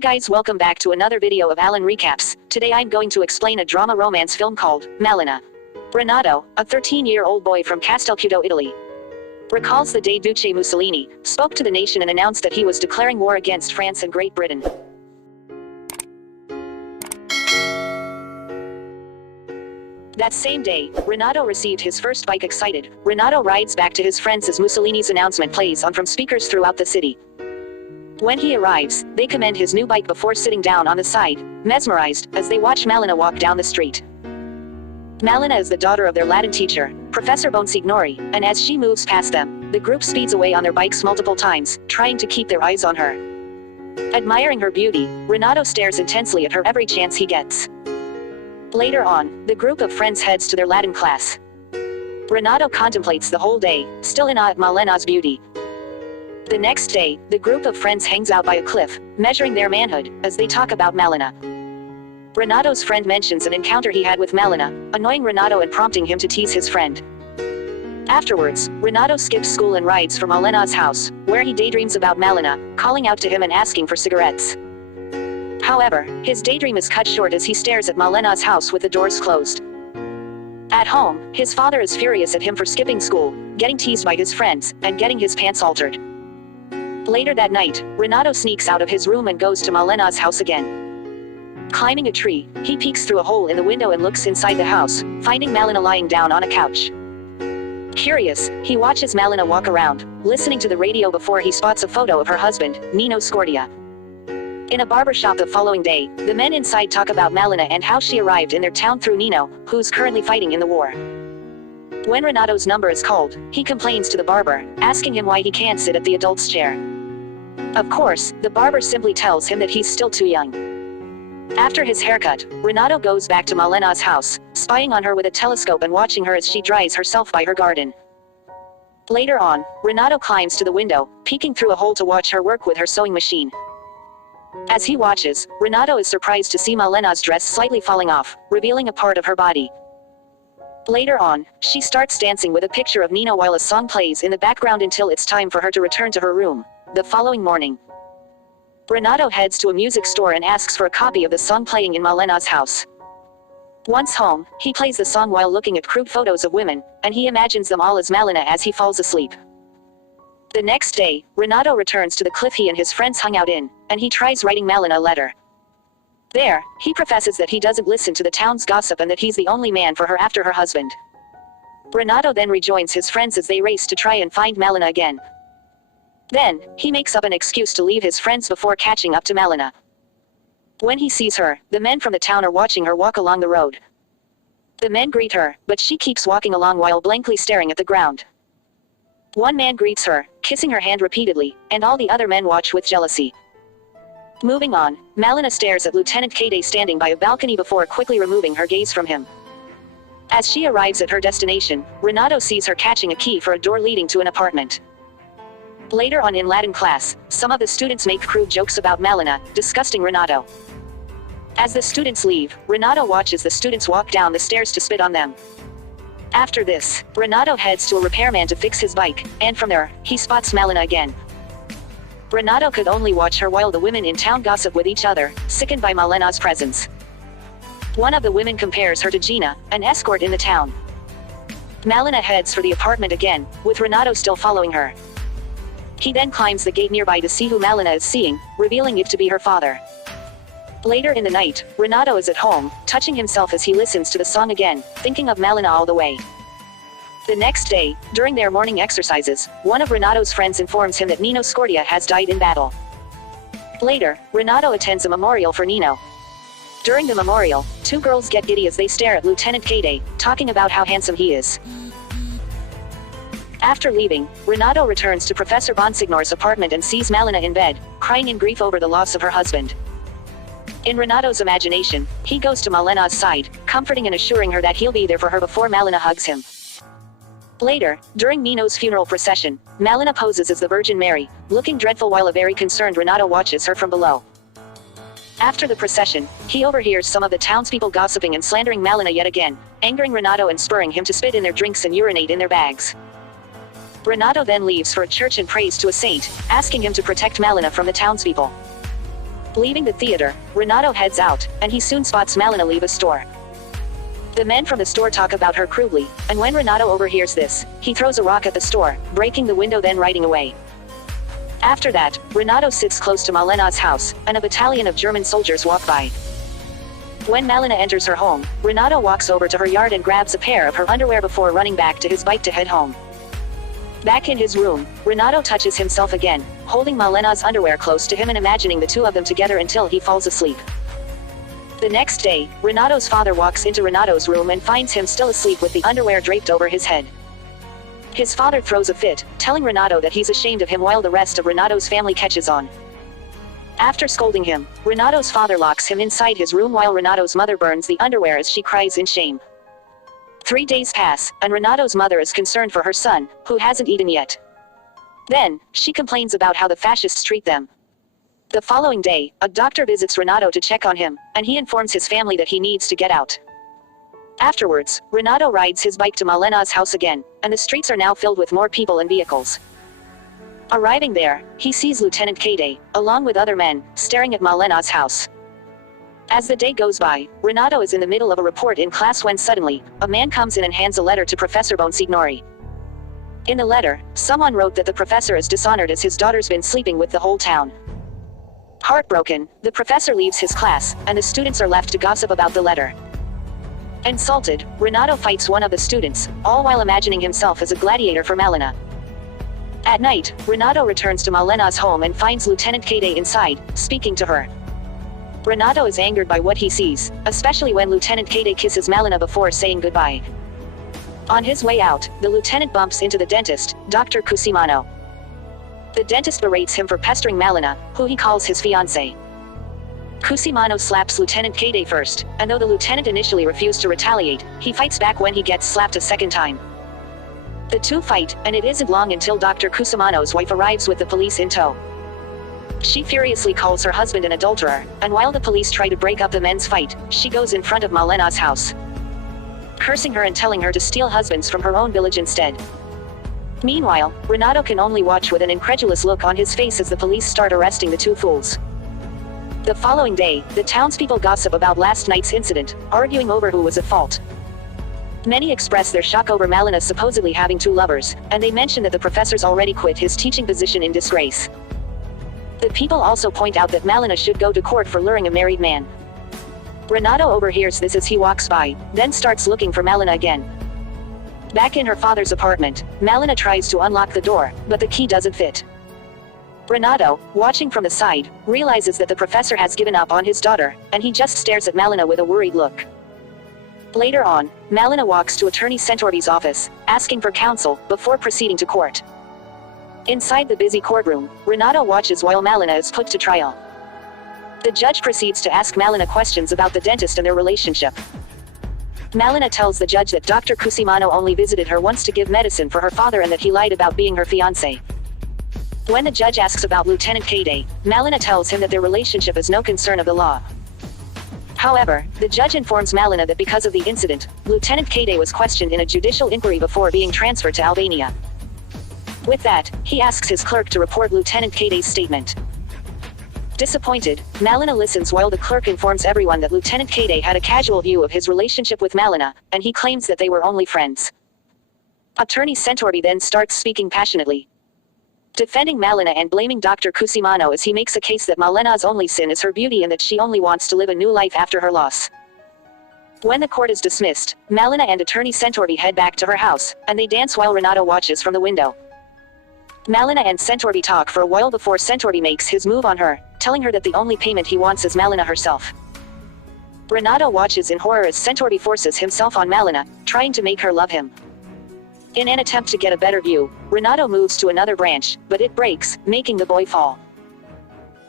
guys, welcome back to another video of Alen Recaps. Today I'm going to explain a drama romance film called Malena. Renato, a 13-year-old boy from Castelcudo, Italy, recalls the day Duce Mussolini spoke to the nation and announced that he was declaring war against France and Great Britain. That same day, Renato received his first bike. Excited, Renato rides back to his friends as Mussolini's announcement plays on from speakers throughout the city. When he arrives, they commend his new bike before sitting down on the side, mesmerized, as they watch Malena walk down the street. Malena is the daughter of their Latin teacher, Professor Bonsignori, and as she moves past them, the group speeds away on their bikes multiple times, trying to keep their eyes on her. Admiring her beauty, Renato stares intensely at her every chance he gets. Later on, the group of friends heads to their Latin class. Renato contemplates the whole day, still in awe at Malena's beauty. The next day, the group of friends hangs out by a cliff, measuring their manhood, as they talk about Malena. Renato's friend mentions an encounter he had with Malena, annoying Renato and prompting him to tease his friend. Afterwards, Renato skips school and rides for Malena's house, where he daydreams about Malena, calling out to him and asking for cigarettes. However, his daydream is cut short as he stares at Malena's house with the doors closed. At home, his father is furious at him for skipping school, getting teased by his friends, and getting his pants altered. Later that night, Renato sneaks out of his room and goes to Malena's house again. Climbing a tree, he peeks through a hole in the window and looks inside the house, finding Malena lying down on a couch. Curious, he watches Malena walk around, listening to the radio before he spots a photo of her husband, Nino Scordia. In a barber shop the following day, the men inside talk about Malena and how she arrived in their town through Nino, who's currently fighting in the war. When Renato's number is called, he complains to the barber, asking him why he can't sit at the adult's chair. Of course, the barber simply tells him that he's still too young. After his haircut, Renato goes back to Malena's house, spying on her with a telescope and watching her as she dries herself by her garden. Later on, Renato climbs to the window, peeking through a hole to watch her work with her sewing machine. As he watches, Renato is surprised to see Malena's dress slightly falling off, revealing a part of her body. Later on, she starts dancing with a picture of Nino while a song plays in the background until it's time for her to return to her room. The following morning, Renato heads to a music store and asks for a copy of the song playing in Malena's house. Once home, he plays the song while looking at crude photos of women, and he imagines them all as Malena as he falls asleep. The next day, Renato returns to the cliff he and his friends hung out in, and he tries writing Malena a letter. There, he professes that he doesn't listen to the town's gossip and that he's the only man for her after her husband. Renato then rejoins his friends as they race to try and find Malena again. Then, he makes up an excuse to leave his friends before catching up to Malena. When he sees her, the men from the town are watching her walk along the road. The men greet her, but she keeps walking along while blankly staring at the ground. One man greets her, kissing her hand repeatedly, and all the other men watch with jealousy. Moving on, Malena stares at Lieutenant Kade standing by a balcony before quickly removing her gaze from him. As she arrives at her destination, Renato sees her catching a key for a door leading to an apartment. Later on in Latin class, some of the students make crude jokes about Malena, disgusting Renato. As the students leave, Renato watches the students walk down the stairs to spit on them. After this, Renato heads to a repairman to fix his bike, and from there, he spots Malena again. Renato could only watch her while the women in town gossip with each other, sickened by Malena's presence. One of the women compares her to Gina, an escort in the town. Malena heads for the apartment again, with Renato still following her. He then climbs the gate nearby to see who Malena is seeing, revealing it to be her father. Later in the night, Renato is at home, touching himself as he listens to the song again, thinking of Malena all the way. The next day, during their morning exercises, one of Renato's friends informs him that Nino Scordia has died in battle. Later, Renato attends a memorial for Nino. During the memorial, two girls get giddy as they stare at Lieutenant Kade, talking about how handsome he is. After leaving, Renato returns to Professor Bonsignore's apartment and sees Malena in bed, crying in grief over the loss of her husband. In Renato's imagination, he goes to Malena's side, comforting and assuring her that he'll be there for her before Malena hugs him. Later, during Nino's funeral procession, Malena poses as the Virgin Mary, looking dreadful while a very concerned Renato watches her from below. After the procession, he overhears some of the townspeople gossiping and slandering Malena yet again, angering Renato and spurring him to spit in their drinks and urinate in their bags. Renato then leaves for a church and prays to a saint, asking him to protect Malena from the townspeople. Leaving the theater, Renato heads out, and he soon spots Malena leave a store. The men from the store talk about her crudely, and when Renato overhears this, he throws a rock at the store, breaking the window then riding away. After that, Renato sits close to Malena's house, and a battalion of German soldiers walk by. When Malena enters her home, Renato walks over to her yard and grabs a pair of her underwear before running back to his bike to head home. Back in his room, Renato touches himself again, holding Malena's underwear close to him and imagining the two of them together until he falls asleep. The next day, Renato's father walks into Renato's room and finds him still asleep with the underwear draped over his head. His father throws a fit, telling Renato that he's ashamed of him while the rest of Renato's family catches on. After scolding him, Renato's father locks him inside his room while Renato's mother burns the underwear as she cries in shame. 3 days pass, and Renato's mother is concerned for her son, who hasn't eaten yet. Then, she complains about how the fascists treat them. The following day, a doctor visits Renato to check on him, and he informs his family that he needs to get out. Afterwards, Renato rides his bike to Malena's house again, and the streets are now filled with more people and vehicles. Arriving there, he sees Lieutenant Kade, along with other men, staring at Malena's house. As the day goes by, Renato is in the middle of a report in class when suddenly, a man comes in and hands a letter to Professor Bonsignori. In the letter, someone wrote that the professor is dishonored as his daughter's been sleeping with the whole town. Heartbroken, the professor leaves his class, and the students are left to gossip about the letter. Insulted, Renato fights one of the students, all while imagining himself as a gladiator for Malena. At night, Renato returns to Malena's home and finds Lieutenant Kade inside, speaking to her. Renato is angered by what he sees, especially when Lieutenant Kade kisses Malena before saying goodbye. On his way out, the lieutenant bumps into the dentist, Dr. Cusimano. The dentist berates him for pestering Malena, who he calls his fiancée. Cusimano slaps Lieutenant Kade first, and though the lieutenant initially refused to retaliate, he fights back when he gets slapped a second time. The two fight, and it isn't long until Dr. Cusimano's wife arrives with the police in tow. She furiously calls her husband an adulterer, and while the police try to break up the men's fight, she goes in front of Malena's house, cursing her and telling her to steal husbands from her own village instead. Meanwhile, Renato can only watch with an incredulous look on his face as the police start arresting the two fools. The following day, the townspeople gossip about last night's incident, arguing over who was at fault. Many express their shock over Malena supposedly having two lovers, and they mention that the professor's already quit his teaching position in disgrace. The people also point out that Malena should go to court for luring a married man. Renato overhears this as he walks by, then starts looking for Malena again. Back in her father's apartment, Malena tries to unlock the door, but the key doesn't fit. Renato, watching from the side, realizes that the professor has given up on his daughter, and he just stares at Malena with a worried look. Later on, Malena walks to Attorney Centorbi's office, asking for counsel, before proceeding to court. Inside the busy courtroom, Renato watches while Malena is put to trial. The judge proceeds to ask Malena questions about the dentist and their relationship. Malena tells the judge that Dr. Cusimano only visited her once to give medicine for her father and that he lied about being her fiancé. When the judge asks about Lieutenant Kade, Malena tells him that their relationship is no concern of the law. However, the judge informs Malena that because of the incident, Lieutenant Kade was questioned in a judicial inquiry before being transferred to Albania. With that, he asks his clerk to report Lieutenant Kade's statement. Disappointed, Malena listens while the clerk informs everyone that Lieutenant Kade had a casual view of his relationship with Malena, and he claims that they were only friends. Attorney Centorbi then starts speaking passionately, defending Malena and blaming Dr. Cusimano as he makes a case that Malena's only sin is her beauty and that she only wants to live a new life after her loss. When the court is dismissed, Malena and Attorney Centorbi head back to her house, and they dance while Renato watches from the window. Malena and Centorbi talk for a while before Centorbi makes his move on her, telling her that the only payment he wants is Malena herself. Renato watches in horror as Centorbi forces himself on Malena, trying to make her love him. In an attempt to get a better view, Renato moves to another branch, but it breaks, making the boy fall.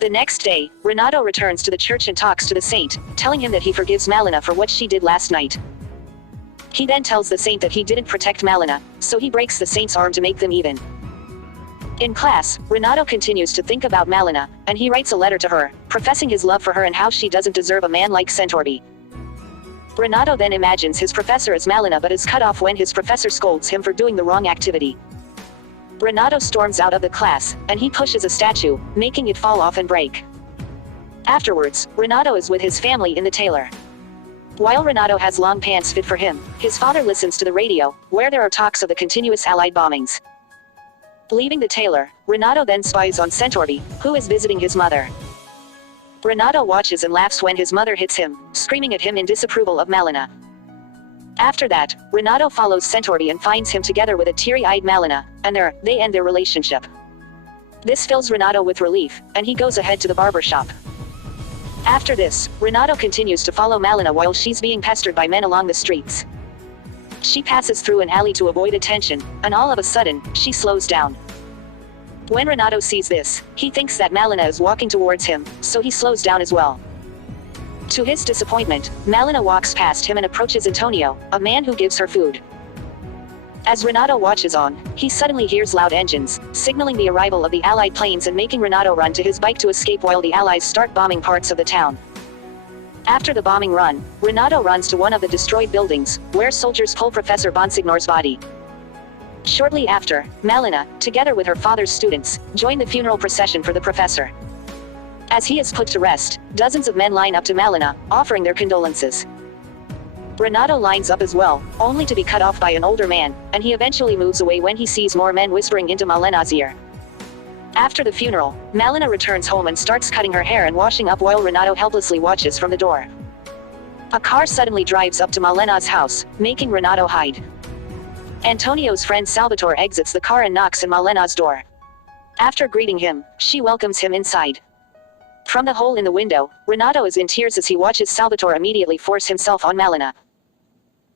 The next day, Renato returns to the church and talks to the saint, telling him that he forgives Malena for what she did last night. He then tells the saint that he didn't protect Malena, so he breaks the saint's arm to make them even. In class, Renato continues to think about Malena, and he writes a letter to her, professing his love for her and how she doesn't deserve a man like Centorbi. Renato then imagines his professor as Malena but is cut off when his professor scolds him for doing the wrong activity. Renato storms out of the class, and he pushes a statue, making it fall off and break. Afterwards, Renato is with his family in the tailor. While Renato has long pants fit for him, his father listens to the radio, where there are talks of the continuous Allied bombings. Leaving the tailor, Renato then spies on Centauri, who is visiting his mother. Renato watches and laughs when his mother hits him, screaming at him in disapproval of Malena. After that, Renato follows Centauri and finds him together with a teary-eyed Malena, and they end their relationship. This fills Renato with relief, and he goes ahead to the barber shop. After this, Renato continues to follow Malena while she's being pestered by men along the streets. She passes through an alley to avoid attention, and all of a sudden, she slows down. When Renato sees this, he thinks that Malena is walking towards him, so he slows down as well. To his disappointment, Malena walks past him and approaches Antonio, a man who gives her food. As Renato watches on, he suddenly hears loud engines, signaling the arrival of the Allied planes and making Renato run to his bike to escape while the Allies start bombing parts of the town. After the bombing run, Renato runs to one of the destroyed buildings, where soldiers pull Professor Bonsignor's body. Shortly after, Malena, together with her father's students, join the funeral procession for the professor. As he is put to rest, dozens of men line up to Malena, offering their condolences. Renato lines up as well, only to be cut off by an older man, and he eventually moves away when he sees more men whispering into Malena's ear. After the funeral, Malena returns home and starts cutting her hair and washing up while Renato helplessly watches from the door. A car suddenly drives up to Malena's house, making Renato hide. Antonio's friend Salvatore exits the car and knocks on Malena's door. After greeting him, she welcomes him inside. From the hole in the window, Renato is in tears as he watches Salvatore immediately force himself on Malena.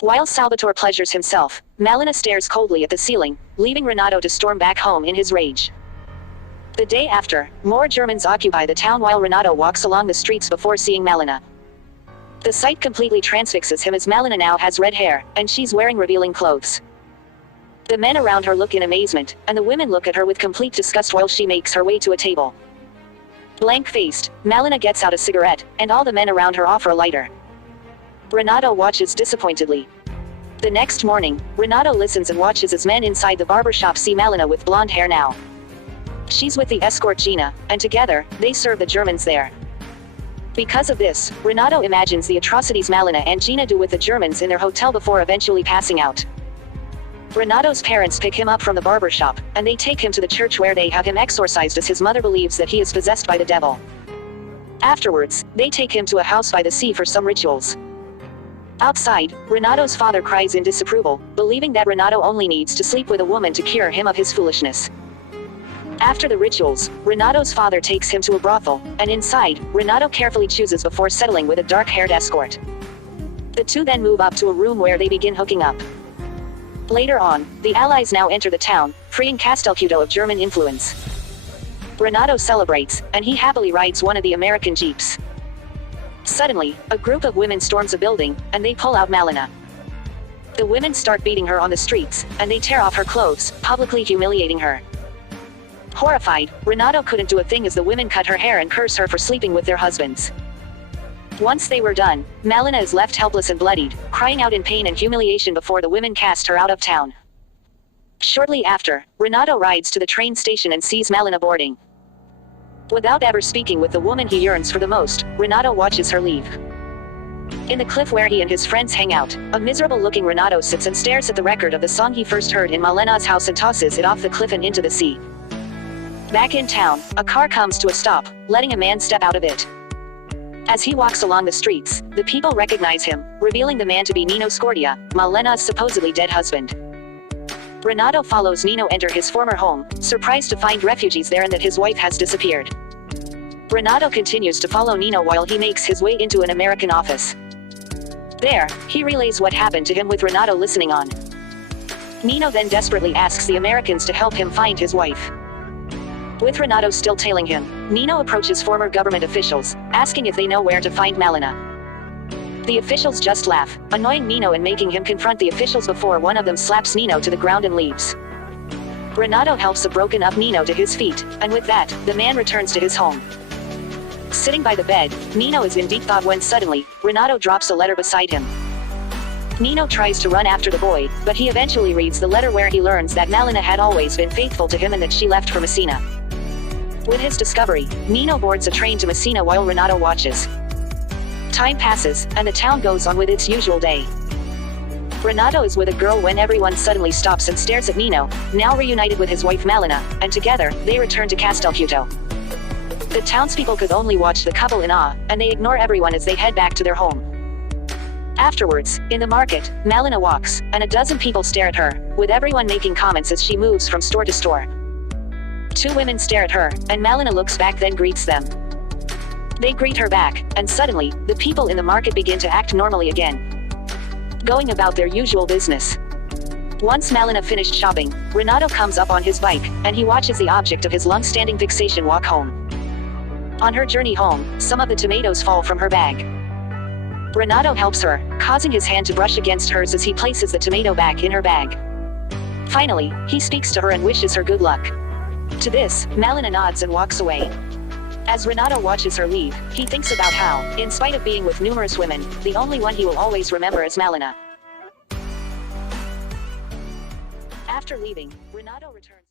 While Salvatore pleasures himself, Malena stares coldly at the ceiling, leaving Renato to storm back home in his rage. The day after, more Germans occupy the town while Renato walks along the streets before seeing Malena. The sight completely transfixes him as Malena now has red hair, and she's wearing revealing clothes. The men around her look in amazement, and the women look at her with complete disgust while she makes her way to a table. Blank-faced, Malena gets out a cigarette, and all the men around her offer a lighter. Renato watches disappointedly. The next morning, Renato listens and watches as men inside the barber shop see Malena with blonde hair now. She's with the escort Gina, and together, they serve the Germans there. Because of this, Renato imagines the atrocities Malena and Gina do with the Germans in their hotel before eventually passing out. Renato's parents pick him up from the barber shop, and they take him to the church where they have him exorcised as his mother believes that he is possessed by the devil. Afterwards, they take him to a house by the sea for some rituals. Outside, Renato's father cries in disapproval, believing that Renato only needs to sleep with a woman to cure him of his foolishness. After the rituals, Renato's father takes him to a brothel, and inside, Renato carefully chooses before settling with a dark-haired escort. The two then move up to a room where they begin hooking up. Later on, the Allies now enter the town, freeing Castelcudo of German influence. Renato celebrates, and he happily rides one of the American jeeps. Suddenly, a group of women storms a building, and they pull out Malena. The women start beating her on the streets, and they tear off her clothes, publicly humiliating her. Horrified, Renato couldn't do a thing as the women cut her hair and curse her for sleeping with their husbands. Once they were done, Malena is left helpless and bloodied, crying out in pain and humiliation before the women cast her out of town. Shortly after, Renato rides to the train station and sees Malena boarding. Without ever speaking with the woman he yearns for the most, Renato watches her leave. In the cliff where he and his friends hang out, a miserable-looking Renato sits and stares at the record of the song he first heard in Malena's house and tosses it off the cliff and into the sea. Back in town, a car comes to a stop, letting a man step out of it. As he walks along the streets, the people recognize him, revealing the man to be Nino Scordia, Malena's supposedly dead husband. Renato follows Nino enter his former home, surprised to find refugees there and that his wife has disappeared. Renato continues to follow Nino while he makes his way into an American office. There, he relays what happened to him with Renato listening on. Nino then desperately asks the Americans to help him find his wife. With Renato still tailing him, Nino approaches former government officials, asking if they know where to find Malena. The officials just laugh, annoying Nino and making him confront the officials before one of them slaps Nino to the ground and leaves. Renato helps a broken-up Nino to his feet, and with that, the man returns to his home. Sitting by the bed, Nino is in deep thought when suddenly, Renato drops a letter beside him. Nino tries to run after the boy, but he eventually reads the letter where he learns that Malena had always been faithful to him and that she left for Messina. With his discovery, Nino boards a train to Messina while Renato watches. Time passes, and the town goes on with its usual day. Renato is with a girl when everyone suddenly stops and stares at Nino, now reunited with his wife Malena, and together, they return to Castelfiuto. The townspeople could only watch the couple in awe, and they ignore everyone as they head back to their home. Afterwards, in the market, Malena walks, and a dozen people stare at her, with everyone making comments as she moves from store to store. Two women stare at her, and Malena looks back then greets them. They greet her back, and suddenly, the people in the market begin to act normally again, going about their usual business. Once Malena finished shopping, Renato comes up on his bike, and he watches the object of his long-standing fixation walk home. On her journey home, some of the tomatoes fall from her bag. Renato helps her, causing his hand to brush against hers as he places the tomato back in her bag. Finally, he speaks to her and wishes her good luck. To this, Malena nods and walks away. As Renato watches her leave, he thinks about how, in spite of being with numerous women, the only one he will always remember is Malena. After leaving, Renato returns.